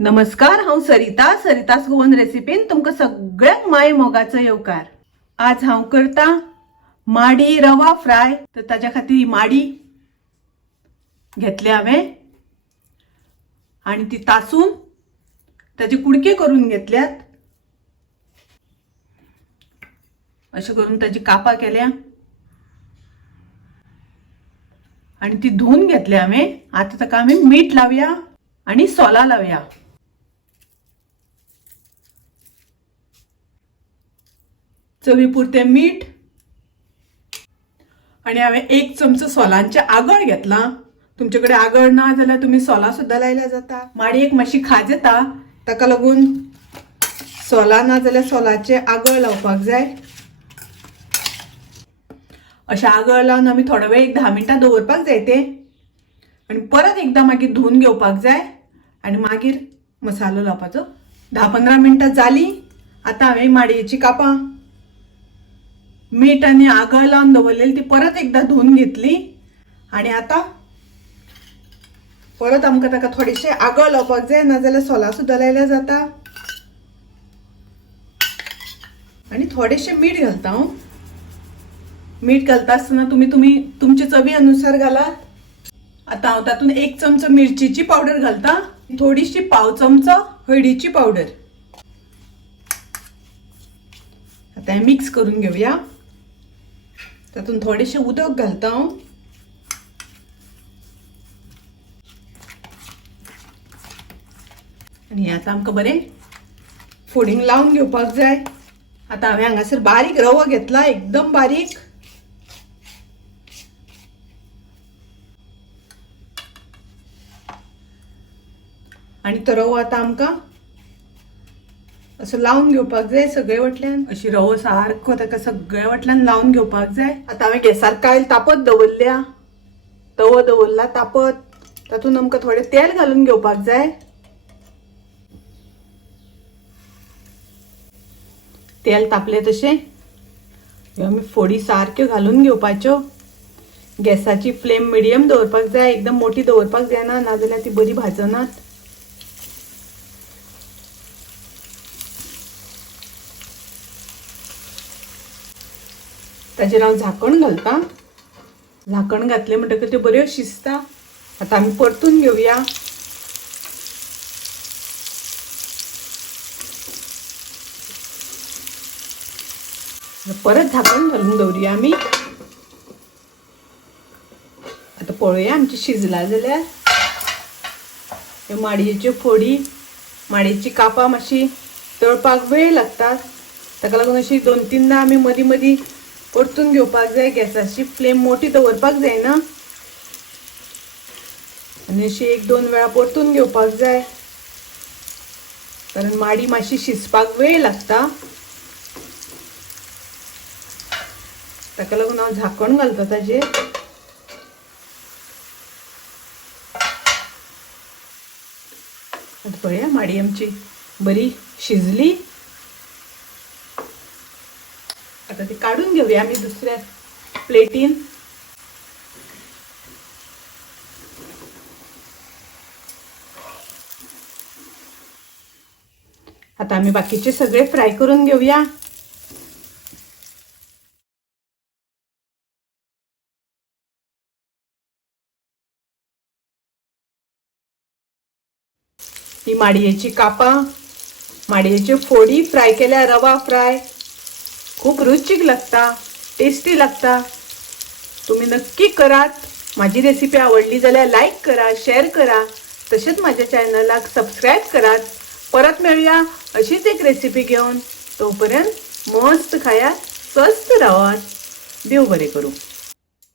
नमस्कार, हांव सरितास गोवन रेसिपीन तुमकां सगळ्यांक माय मोगाचो येवकार। आज हांव करता माडी रवा फ्राय। तर ताच्या खातीर ही माडी घेतली हांवें आनी ती तासून ताचे कुडके करून घेतल्यात। अशें करून ताची कापां केल्या आनी ती धुवन घेतली हांवें। आतां ताका आमी मीठ लावया आनी सोलां लावया। चवी पुरते मीठ आणि हांवें 1 चमचो सोलांचे आगळ घेतला। तुमचे कडेन आगळ ना जाल्यार तुम्ही सोलां सुद्दां लायल्यार जाता। माडयेक मातशी खाज येता, ताका लागून सोलां ना जाल्यार सोलाचे आगळ लावपाक जाय। अशें आगळ लावन आमी थोडो वेळ 10 मिनटां दवरपाक जाय ते आनी परत एकदां मागीर धुवन घेवपाक जाय आनी मागीर मसालो लावपाचो। 10-15 मिनटां जाली। आतां हांवें माडयेची कापां मीठ आणि आगळ लावून दवरलेली ती परत एकदा धुवून घेतली आणि आता परत आमकां ताका थोडेशे आगळ लावपाक जाय, नाजाल्यार सोलां सुद्दां लायल्यार जाता। आणि थोडेशे मीठ घालता हांव। मीठ घालता आसतना तुम्ही तुमचे चवी अनुसार घालात। आता हांव तातून 1 चमचो मिरचीची पावडर घालता, थोडीशी पाव चमचो हळदीची पावडर। आता हे मिक्स करून घेऊया। तातून थोडेशे उदक घालता हांव आणि आता आमकां बरें फोडींग लावून घेवपाक जाय। आता हांवें हांगासर बारीक रवो घेतला, एकदम बारीक। आणि तो रवो आता आमकां असं लावून घेवपाक जाय सगळे वटल्यान। अशी रवो सारको ताका सगळ्या वटल्यान लावून घेवपाक जाय। आता हांवें गॅसार कायल तापत दवरल्या, तवो दवरला तापत। तातून आमकां थोडे तेल घालून घेवपाक जाय। तेल तापले तशें आमी फोडी सारक्यो घालून घेवपाच्यो। गॅसाची फ्लेम मिडियम दवरपाक जाय, एकदम मोठी दवरपाक जायना, नाजाल्यार ती बरी भाजनात। ताजेर हांव झाकण घालता। झाकण घातले म्हणटकीर त्यो बऱ्यो शिजता। आता आमी परतून घेवया। परत झाकण घालून दवरुया आमी। आता पळोवया आमची शिजला जाल्यार। ह्यो माडयेच्यो फोडी, माडयेची कापां मातशी तळपाक वेळ लागता, ताका लागून अशी 2-3दा आमी मदीं मदीं परतून घेवपाक जाय। गॅसाची फ्लेम मोठी दवरपाक जायना आनी अशी 1-2 वेळा परतून घेवपाक जाय, कारण माडी मातशी शिजपाक वेळ लागता। ताका लागून हांव झाकण घालता ताजेर। आता पळया माडी आमची बरी शिजली। आता ती काढून घेऊया आम्ही दुसऱ्या प्लेटीन। आता आम्ही बाकीचे सगळे फ्राय करून घेऊया। ही माडयेची कापां, माडयेच्यो फोडी फ्राय केल्या, रवा फ्राय खूप रुचीक लागता, टेस्टी लागता। तुम्ही नक्की करात। माझी रेसिपी आवडली जाल्यार लाईक करा, शेअर करा, तसेच माझ्या चॅनलाक सबस्क्राईब करात। परत मिळूया अशीच एक रेसिपी घेऊन। तोपर्यंत मस्त खायात, स्वस्त राहात, देव बरे करू।